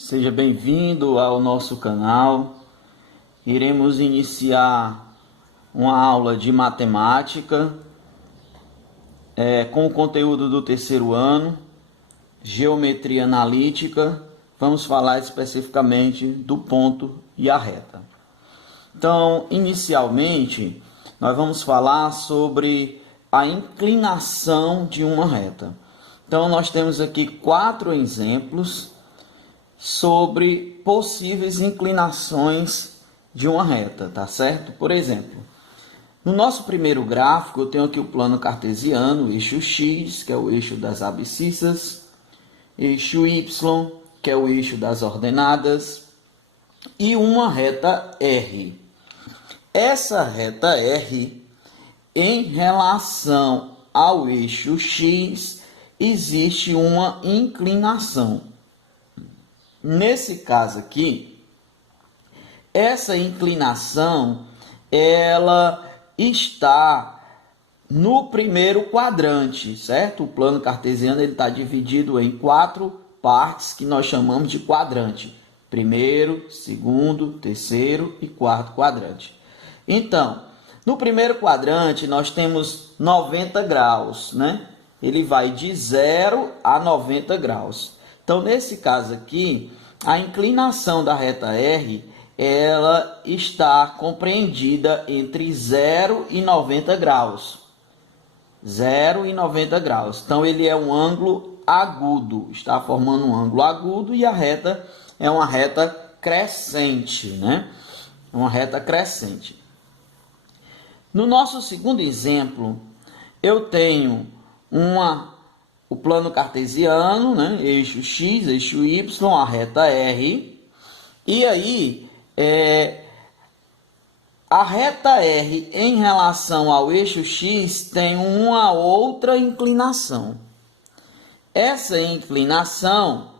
Seja bem-vindo ao nosso canal. Iremos iniciar uma aula de matemática com o conteúdo do terceiro ano, geometria analítica. Vamos falar especificamente do ponto e a reta. Então, inicialmente, nós vamos falar sobre a inclinação de uma reta. Então, nós temos aqui 4 exemplos sobre possíveis inclinações de uma reta, tá certo? Por exemplo, no nosso primeiro gráfico, eu tenho aqui o plano cartesiano, o eixo X, que é o eixo das abscissas, eixo Y, que é o eixo das ordenadas, e uma reta R. Essa reta R, em relação ao eixo X, existe uma inclinação. Nesse caso aqui, essa inclinação, ela está no primeiro quadrante, certo? O plano cartesiano está dividido em 4 partes que nós chamamos de quadrante. Primeiro, segundo, terceiro e quarto quadrante. Então, no primeiro quadrante, nós temos 90 graus, né? Ele vai de 0 a 90 graus. Então, nesse caso aqui, a inclinação da reta R, ela está compreendida entre 0 e 90 graus. 0 e 90 graus. Então, ele é um ângulo agudo, está formando um ângulo agudo e a reta é uma reta crescente, né? Uma reta crescente. No nosso segundo exemplo, eu tenho o plano cartesiano, né? Eixo X, eixo Y, a reta R. E aí, a reta R em relação ao eixo X tem uma outra inclinação. Essa inclinação,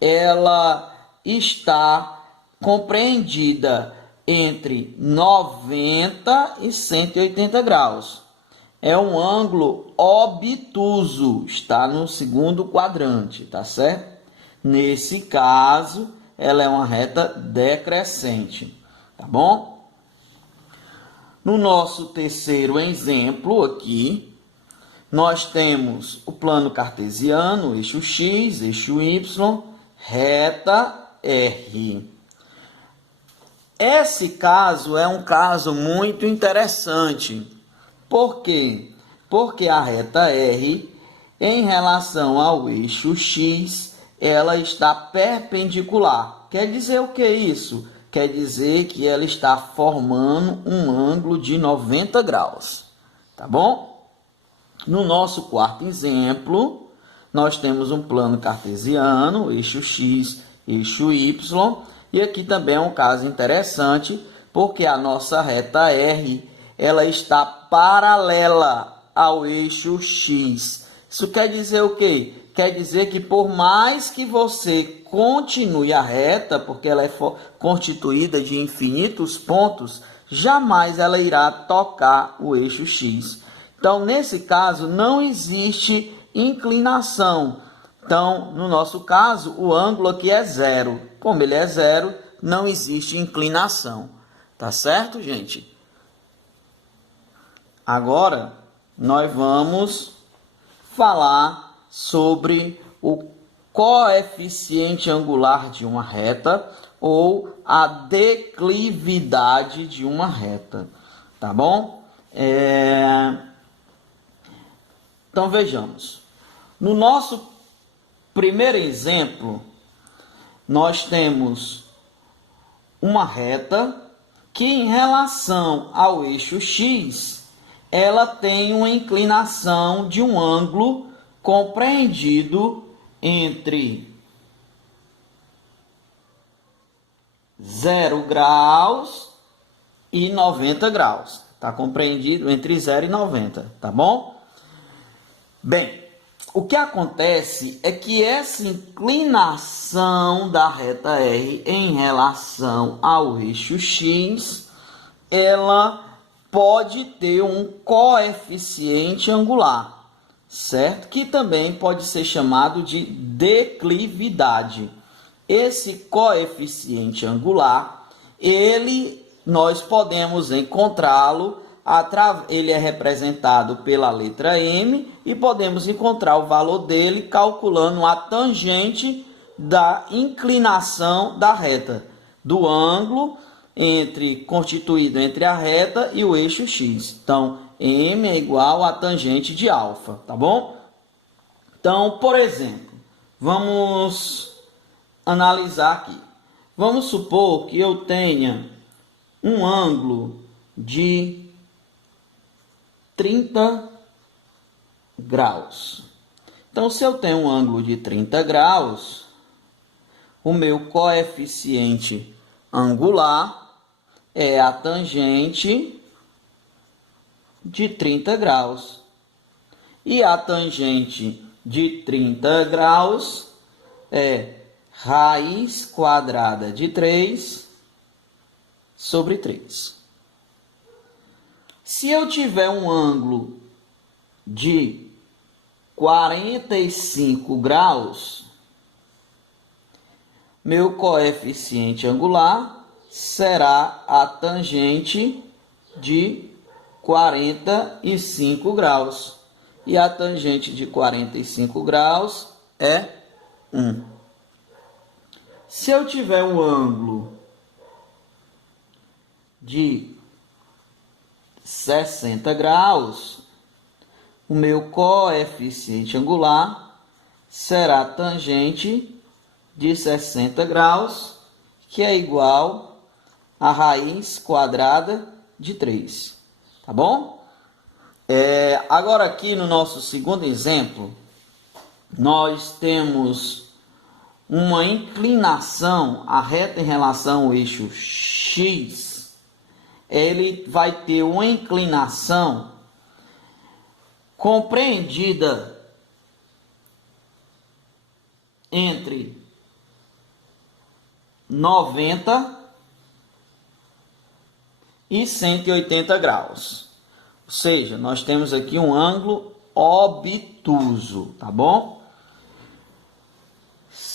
ela está compreendida entre 90 e 180 graus. É um ângulo obtuso, está no segundo quadrante, tá certo? Nesse caso, ela é uma reta decrescente, tá bom? No nosso terceiro exemplo aqui, nós temos o plano cartesiano, eixo X, eixo Y, reta R. Esse caso é um caso muito interessante. Por quê? Porque a reta R, em relação ao eixo X, ela está perpendicular. Quer dizer o que é isso? Quer dizer que ela está formando um ângulo de 90 graus. Tá bom? No nosso quarto exemplo, nós temos um plano cartesiano, eixo X, eixo Y. E aqui também é um caso interessante, porque a nossa reta R, ela está paralela ao eixo X. Isso quer dizer o quê? Quer dizer que por mais que você continue a reta, porque ela é constituída de infinitos pontos, jamais ela irá tocar o eixo X. Então, nesse caso, não existe inclinação. Então, no nosso caso, o ângulo aqui é 0. Como ele é 0, não existe inclinação. Tá certo, gente? Agora, nós vamos falar sobre o coeficiente angular de uma reta ou a declividade de uma reta, tá bom? Então, vejamos. No nosso primeiro exemplo, nós temos uma reta que, em relação ao eixo X, ela tem uma inclinação de um ângulo compreendido entre 0 graus e 90 graus. Está compreendido entre 0 e 90, tá bom? Bem, o que acontece é que essa inclinação da reta R em relação ao eixo X, ela pode ter um coeficiente angular, certo? Que também pode ser chamado de declividade. esse coeficiente angular, nós podemos encontrá-lo, ele é representado pela letra M, e podemos encontrar o valor dele calculando a tangente da inclinação da reta, do ângulo constituído entre a reta e o eixo X. Então, M é igual a tangente de alfa, tá bom? Então, por exemplo, vamos analisar aqui. Vamos supor que eu tenha um ângulo de 30 graus. Então, se eu tenho um ângulo de 30 graus, o meu coeficiente angular é a tangente de 30 graus. E a tangente de 30 graus é raiz quadrada de 3 sobre 3. Se eu tiver um ângulo de 45 graus, meu coeficiente angular será a tangente de 45 graus. E a tangente de 45 graus é 1. Se eu tiver um ângulo de 60 graus, o meu coeficiente angular será tangente de 60 graus, que é igual a raiz quadrada de 3. Tá bom? Agora aqui no nosso segundo exemplo, nós temos uma inclinação, a reta em relação ao eixo X, ele vai ter uma inclinação compreendida entre 90 e 180 graus. Ou seja, nós temos aqui um ângulo obtuso, tá bom?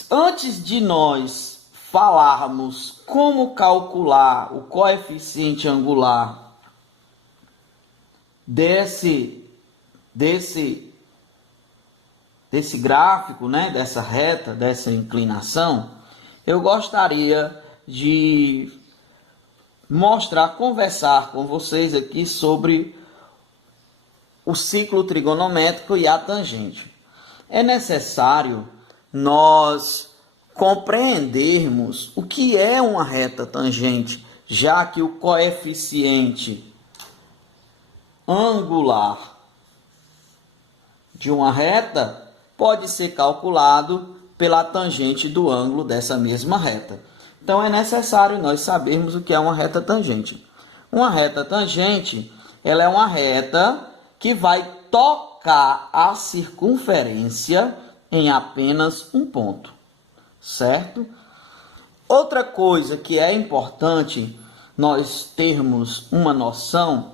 Antes de nós falarmos como calcular o coeficiente angular desse gráfico, né, dessa reta, dessa inclinação, eu gostaria de conversar com vocês aqui sobre o ciclo trigonométrico e a tangente. É necessário nós compreendermos o que é uma reta tangente, já que o coeficiente angular de uma reta pode ser calculado pela tangente do ângulo dessa mesma reta. Então é necessário nós sabermos o que é uma reta tangente. Uma reta tangente, ela é uma reta que vai tocar a circunferência em apenas um ponto, certo? Outra coisa que é importante nós termos uma noção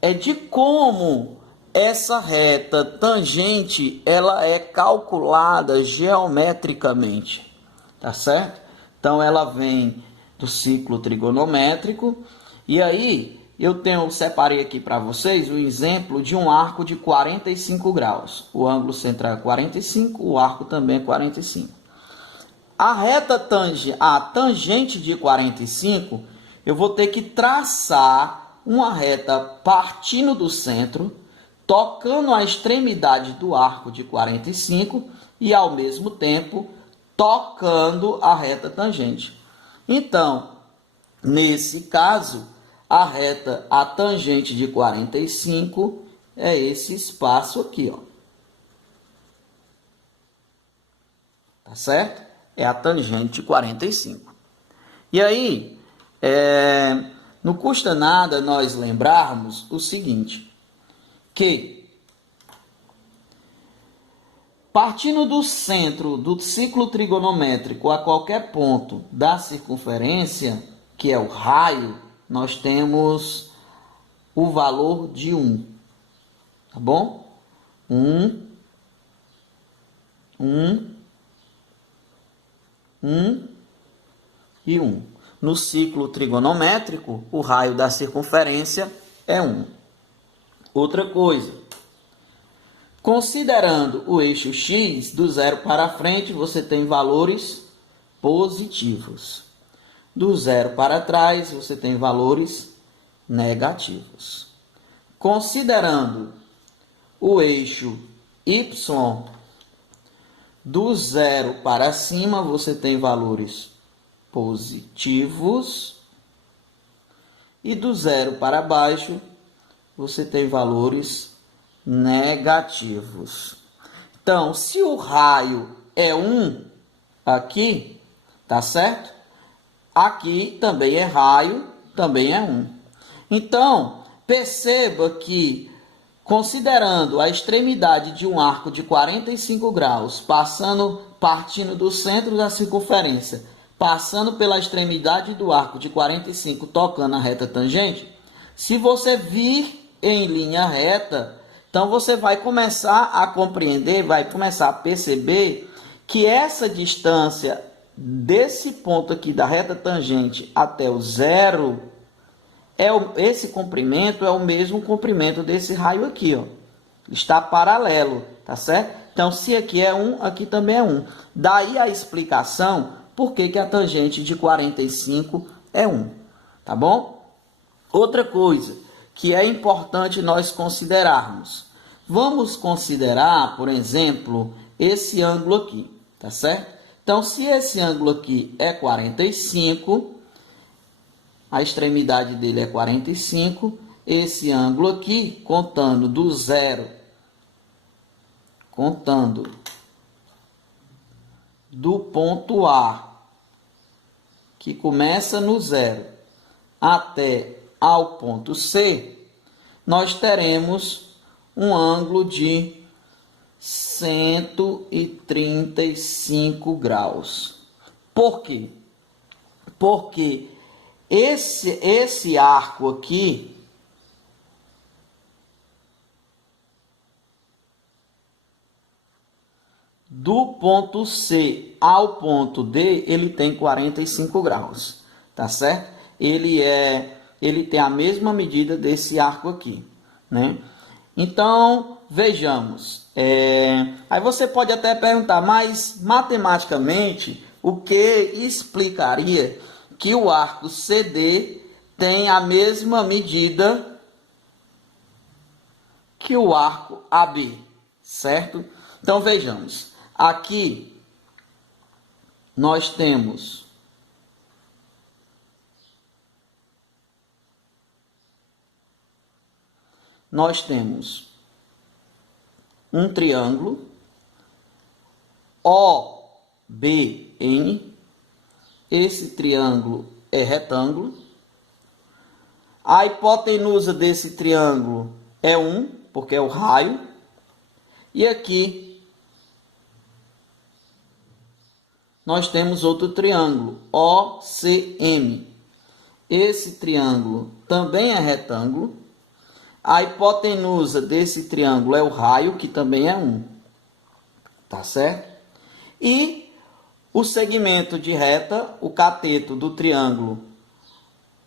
é de como essa reta tangente ela é calculada geometricamente, tá certo? Então ela vem do ciclo trigonométrico, e aí separei aqui para vocês o exemplo de um arco de 45 graus. O ângulo central é 45, o arco também é 45. A tangente de 45, eu vou ter que traçar uma reta partindo do centro, tocando a extremidade do arco de 45 e, ao mesmo tempo, tocando a reta tangente. Então, nesse caso, a tangente de 45 é esse espaço aqui, ó. Tá certo? É a tangente de 45. E aí, não custa nada nós lembrarmos o seguinte, que partindo do centro do ciclo trigonométrico a qualquer ponto da circunferência, que é o raio, nós temos o valor de 1, tá bom? 1, e 1. No ciclo trigonométrico, o raio da circunferência é 1. Outra coisa, considerando o eixo x, do 0 para frente, você tem valores positivos. Do 0 para trás, você tem valores negativos. Considerando o eixo y, do 0 para cima, você tem valores positivos. E do 0 para baixo, você tem valores negativos. Então, se o raio é 1 aqui, tá certo? Aqui também é raio, também é 1. Então, perceba que, considerando a extremidade de um arco de 45 graus, partindo do centro da circunferência, passando pela extremidade do arco de 45, tocando a reta tangente, se você vir em linha reta, então você vai começar a compreender, vai começar a perceber que essa distância desse ponto aqui da reta tangente até o zero, esse comprimento é o mesmo comprimento desse raio aqui, ó. Está paralelo, tá certo? Então, se aqui é 1, aqui também é 1. Daí a explicação por que a tangente de 45 é 1, tá bom? Outra coisa que é importante nós considerarmos. Vamos considerar, por exemplo, esse ângulo aqui, tá certo? Então, se esse ângulo aqui é 45, a extremidade dele é 45, esse ângulo aqui, contando do zero, contando do ponto A, que começa no zero, até ao ponto C, nós teremos um ângulo de 135 graus. Por quê? Porque esse arco aqui, do ponto C ao ponto D, ele tem 45 graus, tá certo? Ele tem a mesma medida desse arco aqui, né? Então, vejamos. Aí você pode até perguntar, mas matematicamente, o que explicaria que o arco CD tem a mesma medida que o arco AB, certo? Então, vejamos. Aqui, nós temos um triângulo OBN. Esse triângulo é retângulo. A hipotenusa desse triângulo é 1, porque é o raio. E aqui nós temos outro triângulo, OCM. Esse triângulo também é retângulo. A hipotenusa desse triângulo é o raio, que também é 1. Tá certo? E o segmento de reta, o cateto do triângulo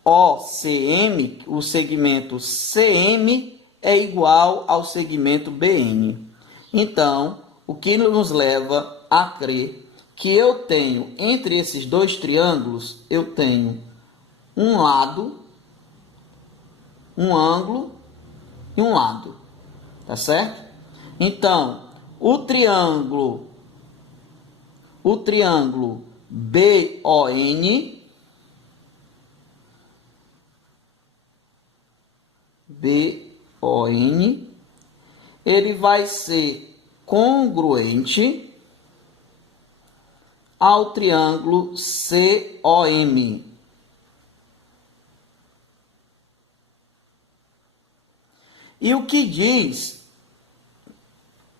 OCM, o segmento CM é igual ao segmento BN. Então, o que nos leva a crer que eu tenho, entre esses dois triângulos, eu tenho um lado, um ângulo e um lado, tá certo? Então, o triângulo BON, ele vai ser congruente ao triângulo COM. E o que diz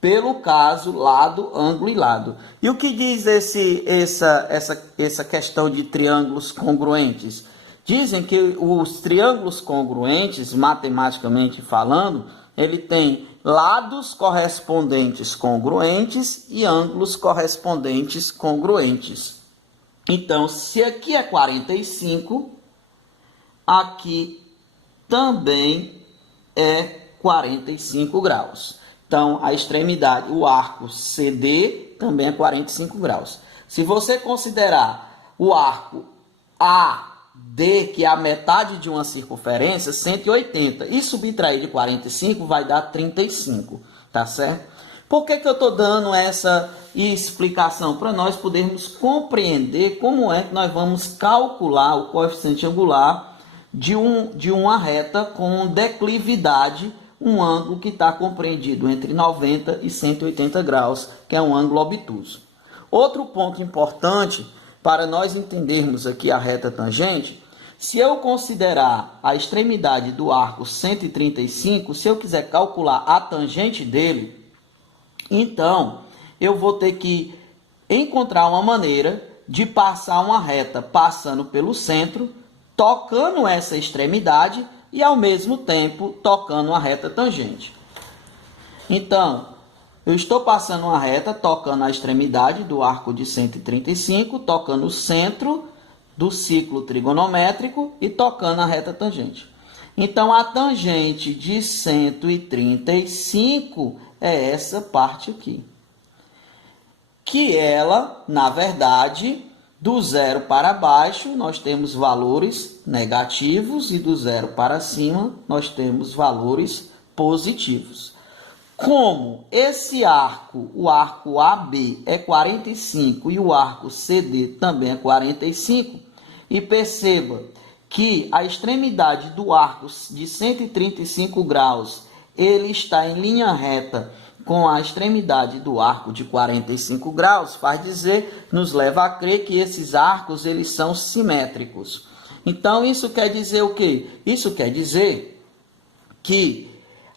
pelo caso lado, ângulo e lado? E o que diz essa questão de triângulos congruentes? Dizem que os triângulos congruentes, matematicamente falando, ele tem lados correspondentes congruentes e ângulos correspondentes congruentes. Então, se aqui é 45, aqui também é 45 graus. Então, a extremidade, o arco CD também é 45 graus. Se você considerar o arco AD, que é a metade de uma circunferência, 180, e subtrair de 45 vai dar 35, tá certo? Por que eu estou dando essa explicação? Para nós podermos compreender como é que nós vamos calcular o coeficiente angular de uma reta com declividade, um ângulo que está compreendido entre 90 e 180 graus, que é um ângulo obtuso. Outro ponto importante para nós entendermos aqui a reta tangente, se eu considerar a extremidade do arco 135, se eu quiser calcular a tangente dele, então eu vou ter que encontrar uma maneira de passar uma reta passando pelo centro, tocando essa extremidade e ao mesmo tempo tocando a reta tangente. Então, eu estou passando uma reta tocando a extremidade do arco de 135, tocando o centro do ciclo trigonométrico e tocando a reta tangente. Então, a tangente de 135 é essa parte aqui. Que ela, na verdade, do zero para baixo, nós temos valores negativos e do zero para cima, nós temos valores positivos. Como esse arco, o arco AB é 45 e o arco CD também é 45, e perceba que a extremidade do arco de 135 graus, ele está em linha reta com a extremidade do arco de 45 graus, faz dizer, nos leva a crer que esses arcos eles são simétricos. Então, isso quer dizer o quê? Isso quer dizer que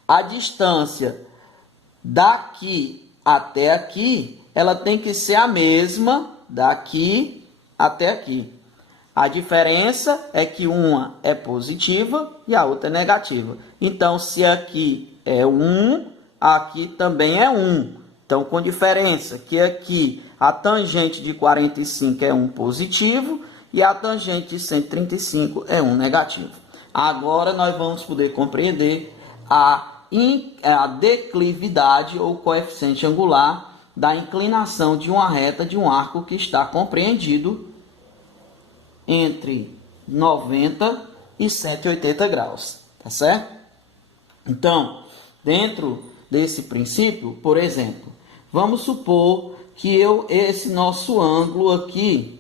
a distância daqui até aqui, ela tem que ser a mesma daqui até aqui. A diferença é que uma é positiva e a outra é negativa. Então, se aqui é 1, aqui também é 1. Então, com diferença que aqui a tangente de 45 é 1 positivo e a tangente de 135 é 1 negativo. Agora, nós vamos poder compreender a declividade ou coeficiente angular da inclinação de uma reta de um arco que está compreendido entre 90 e 180 graus, tá certo? Então, dentro desse princípio, por exemplo, vamos supor que esse nosso ângulo aqui,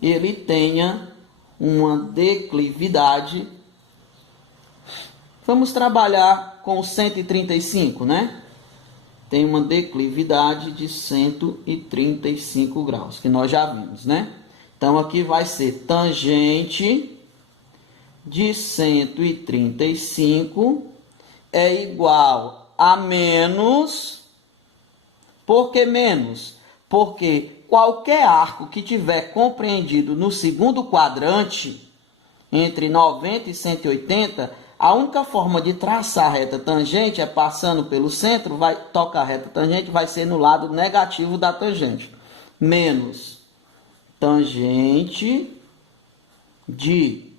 ele tenha uma declividade. Vamos trabalhar com 135, né? Tem uma declividade de 135 graus, que nós já vimos, né? Então, aqui vai ser tangente de 135 é igual a menos. Por que menos? Porque qualquer arco que tiver compreendido no segundo quadrante, entre 90 e 180, a única forma de traçar a reta tangente é passando pelo centro, vai tocar a reta tangente, vai ser no lado negativo da tangente. Menos tangente de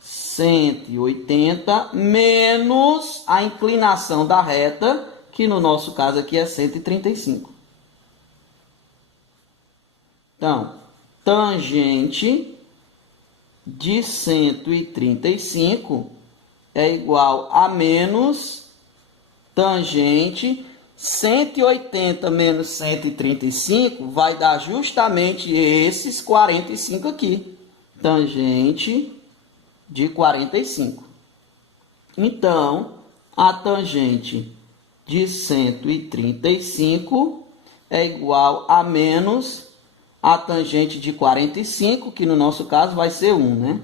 180 menos a inclinação da reta, que no nosso caso aqui é 135. Então, tangente de 135 é igual a menos tangente 180 menos 135 vai dar justamente esses 45 aqui. Tangente de 45. Então, a tangente de 135 é igual a menos a tangente de 45, que no nosso caso vai ser 1, né?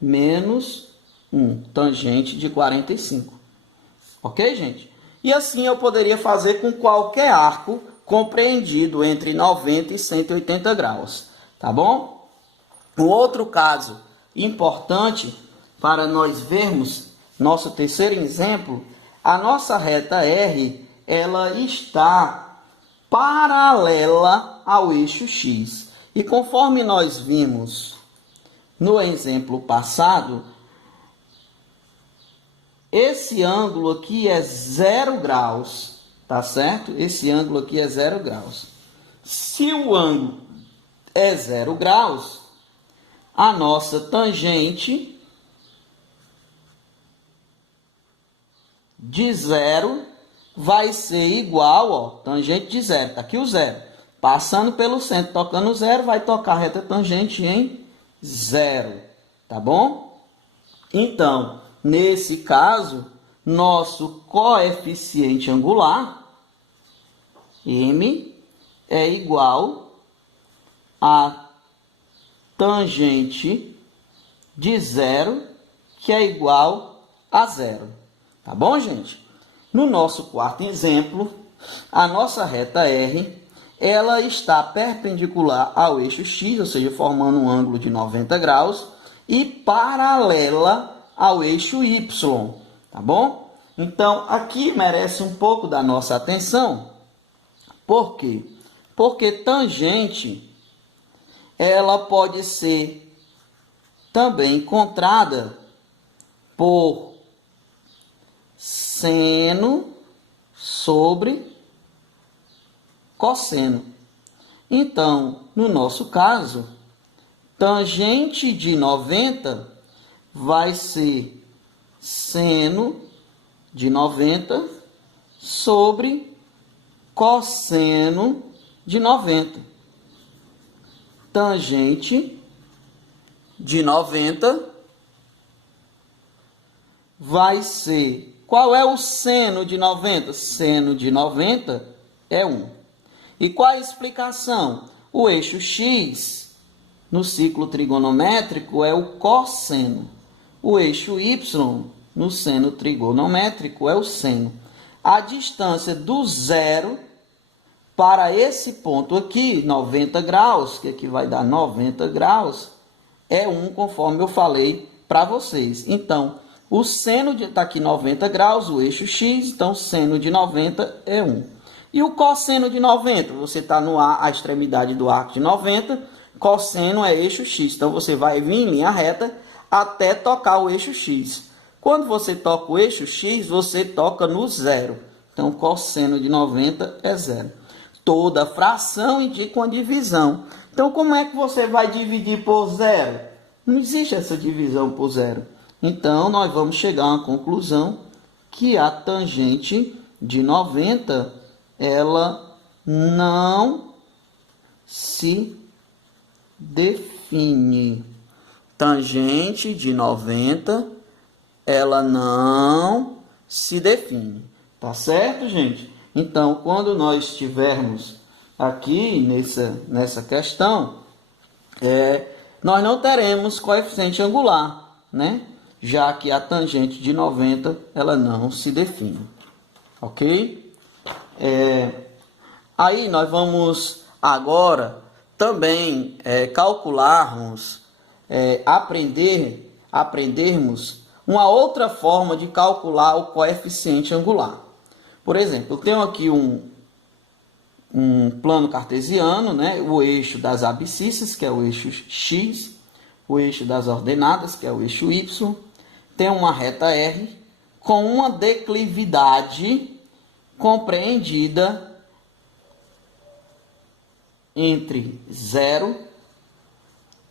Menos 1, tangente de 45. Ok, gente? E assim eu poderia fazer com qualquer arco compreendido entre 90 e 180 graus, tá bom? Um outro caso importante para nós vermos nosso terceiro exemplo, a nossa reta R, ela está paralela ao eixo X. E conforme nós vimos no exemplo passado, esse ângulo aqui é 0 graus, tá certo? Esse ângulo aqui é 0 graus. Se o ângulo é 0 graus, a nossa tangente de 0 vai ser igual, ó, tangente de 0, tá aqui o 0. Passando pelo centro, tocando 0, vai tocar a reta tangente em 0, tá bom? Então, nesse caso, nosso coeficiente angular, M, é igual a tangente de 0, que é igual a 0. Tá bom, gente? No nosso quarto exemplo, a nossa reta R, ela está perpendicular ao eixo X, ou seja, formando um ângulo de 90 graus, e paralela ao eixo Y, tá bom? Então, aqui merece um pouco da nossa atenção. Por quê? Porque tangente, ela pode ser também encontrada por seno sobre cosseno. Então, no nosso caso, tangente de 90 vai ser seno de 90 sobre cosseno de 90. Tangente de 90 vai ser... Qual é o seno de 90? Seno de 90 é 1. E qual a explicação? O eixo X, no ciclo trigonométrico, é o cosseno. O eixo Y, no seno trigonométrico, é o seno. A distância do zero para esse ponto aqui, 90 graus, que aqui vai dar 90 graus, é 1, conforme eu falei para vocês. Então, o seno está aqui 90 graus, o eixo X, então seno de 90 é 1. E o cosseno de 90? Você está a extremidade do arco de 90, cosseno é eixo X. Então, você vai vir em linha reta até tocar o eixo X. Quando você toca o eixo X, você toca no zero. Então, cosseno de 90 é zero. Toda fração indica uma divisão. Então, como é que você vai dividir por zero? Não existe essa divisão por zero. Então, nós vamos chegar a uma conclusão que a tangente de 90, ela não se define. Tangente de 90, ela não se define. Tá certo, gente? Então, quando nós estivermos aqui nessa questão, nós não teremos coeficiente angular, né? Já que a tangente de 90, ela não se define. Ok? Aí nós vamos agora também calcularmos, aprendermos uma outra forma de calcular o coeficiente angular. Por exemplo, eu tenho aqui um plano cartesiano, né? O eixo das abscissas, que é o eixo X, o eixo das ordenadas, que é o eixo Y, tem uma reta R com uma declividade compreendida entre 0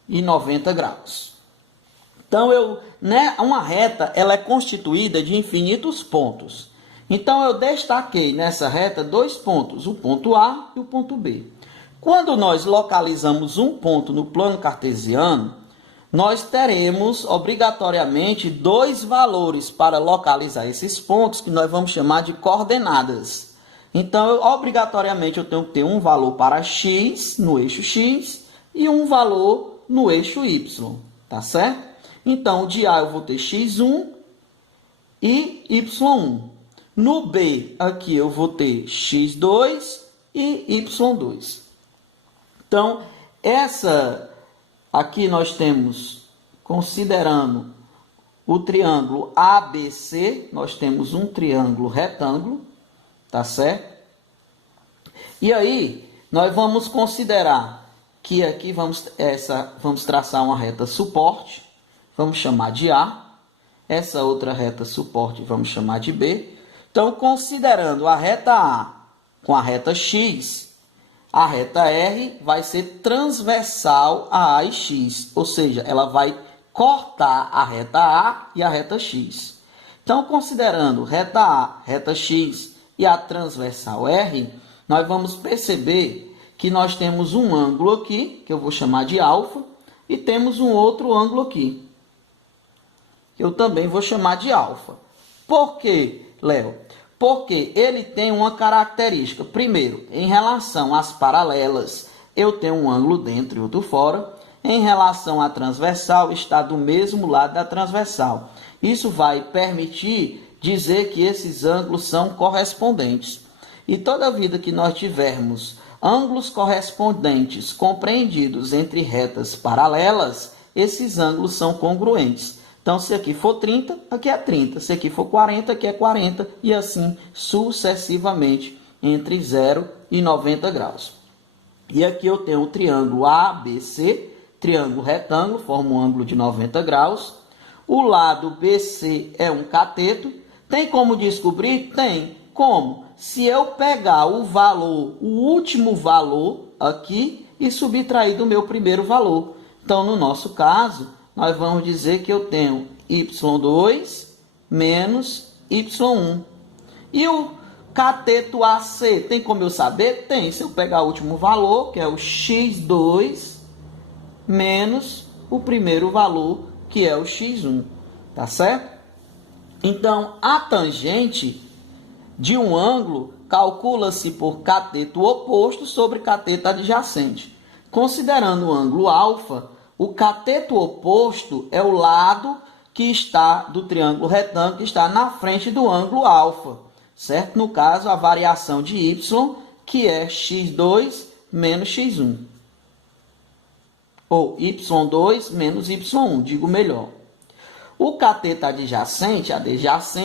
e 90 graus. Então, uma reta ela é constituída de infinitos pontos. Então, eu destaquei nessa reta 2 pontos, o ponto A e o ponto B. Quando nós localizamos um ponto no plano cartesiano, nós teremos obrigatoriamente 2 valores para localizar esses pontos, que nós vamos chamar de coordenadas. Então, obrigatoriamente, eu tenho que ter um valor para x, no eixo x, e um valor no eixo y, tá certo? Então, de A eu vou ter x1 e y1. No B, aqui eu vou ter x2 e y2. Então, aqui nós temos, considerando o triângulo ABC, nós temos um triângulo retângulo, tá certo? E aí, nós vamos considerar que aqui vamos traçar uma reta suporte, vamos chamar de A. Essa outra reta suporte vamos chamar de B. Então, considerando a reta A com a reta X, a reta R vai ser transversal a A e X, ou seja, ela vai cortar a reta A e a reta X. Então, considerando reta A, reta X e a transversal R, nós vamos perceber que nós temos um ângulo aqui, que eu vou chamar de alfa, e temos um outro ângulo aqui, que eu também vou chamar de alfa. Por quê, Léo? Porque ele tem uma característica. Primeiro, em relação às paralelas, eu tenho um ângulo dentro e outro fora. Em relação à transversal, está do mesmo lado da transversal. Isso vai permitir dizer que esses ângulos são correspondentes. E toda vida que nós tivermos ângulos correspondentes compreendidos entre retas paralelas, esses ângulos são congruentes. Então, se aqui for 30, aqui é 30. Se aqui for 40, aqui é 40. E assim sucessivamente entre 0 e 90 graus. E aqui eu tenho o triângulo ABC, triângulo retângulo, forma um ângulo de 90 graus. O lado BC é um cateto. Tem como descobrir? Tem. Como? Se eu pegar o valor, o último valor aqui e subtrair do meu primeiro valor. Então, no nosso caso, nós vamos dizer que eu tenho y2 menos y1. E o cateto AC, tem como eu saber? Tem. Se eu pegar o último valor, que é o x2, menos o primeiro valor, que é o x1. Tá certo? Então, a tangente de um ângulo calcula-se por cateto oposto sobre cateto adjacente. Considerando o ângulo alfa, o cateto oposto é o lado que está do triângulo retângulo que está na frente do ângulo alfa, certo? No caso, a variação de y, que é x2 menos x1. Ou y2 menos y1, digo melhor. O cateto adjacente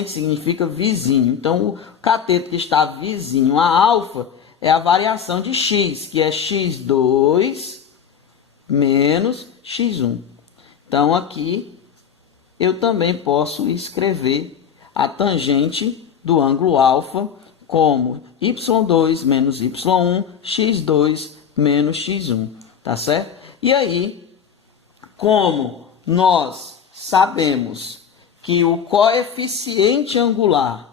significa vizinho. Então, o cateto que está vizinho a alfa é a variação de x, que é x2 menos x1. Então, aqui eu também posso escrever a tangente do ângulo alfa como y2 menos y1, x2 menos x1. Tá certo? E aí, como nós sabemos que o coeficiente angular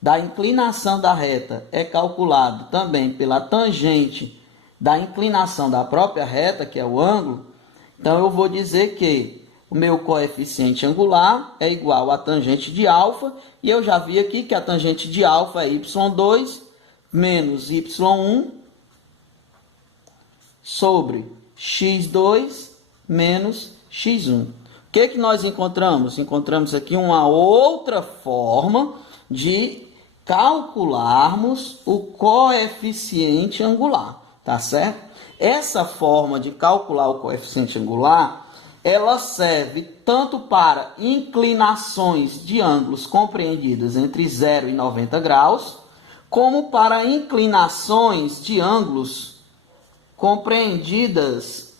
da inclinação da reta é calculado também pela tangente da inclinação da própria reta, que é o ângulo, então eu vou dizer que o meu coeficiente angular é igual à tangente de alfa, e eu já vi aqui que a tangente de alfa é y2 menos y1 sobre x2 menos x1. O que nós encontramos? Encontramos aqui uma outra forma de calcularmos o coeficiente angular, tá certo? Essa forma de calcular o coeficiente angular, ela serve tanto para inclinações de ângulos compreendidas entre 0 e 90 graus, como para inclinações de ângulos compreendidas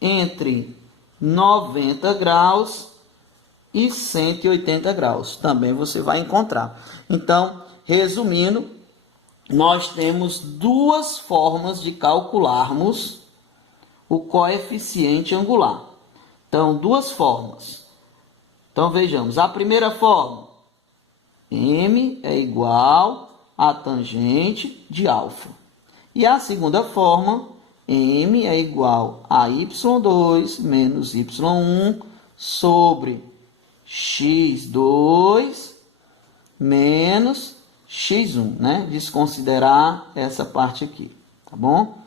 entre 90 graus e 180 graus. Também você vai encontrar. Então, resumindo, nós temos duas formas de calcularmos o coeficiente angular. Então, duas formas. Então, vejamos. A primeira forma, m é igual a tangente de alfa. E a segunda forma, m é igual a y2 menos y1 sobre x2 menos x1, né? Desconsiderar essa parte aqui, tá bom?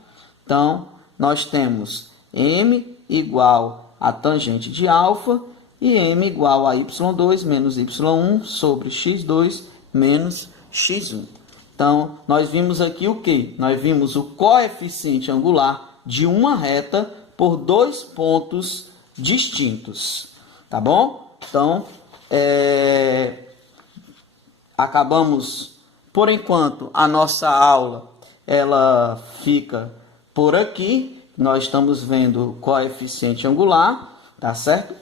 Então, nós temos m igual a tangente de alfa e m igual a y2 menos y1 sobre x2 menos x1. Então, nós vimos aqui o quê? Nós vimos o coeficiente angular de uma reta por dois pontos distintos, tá bom? Então, acabamos, por enquanto, a nossa aula, ela fica por aqui. nós estamos vendo coeficiente angular, tá certo?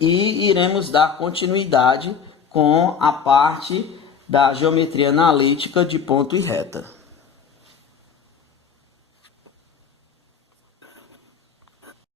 E iremos dar continuidade com a parte da geometria analítica de ponto e reta.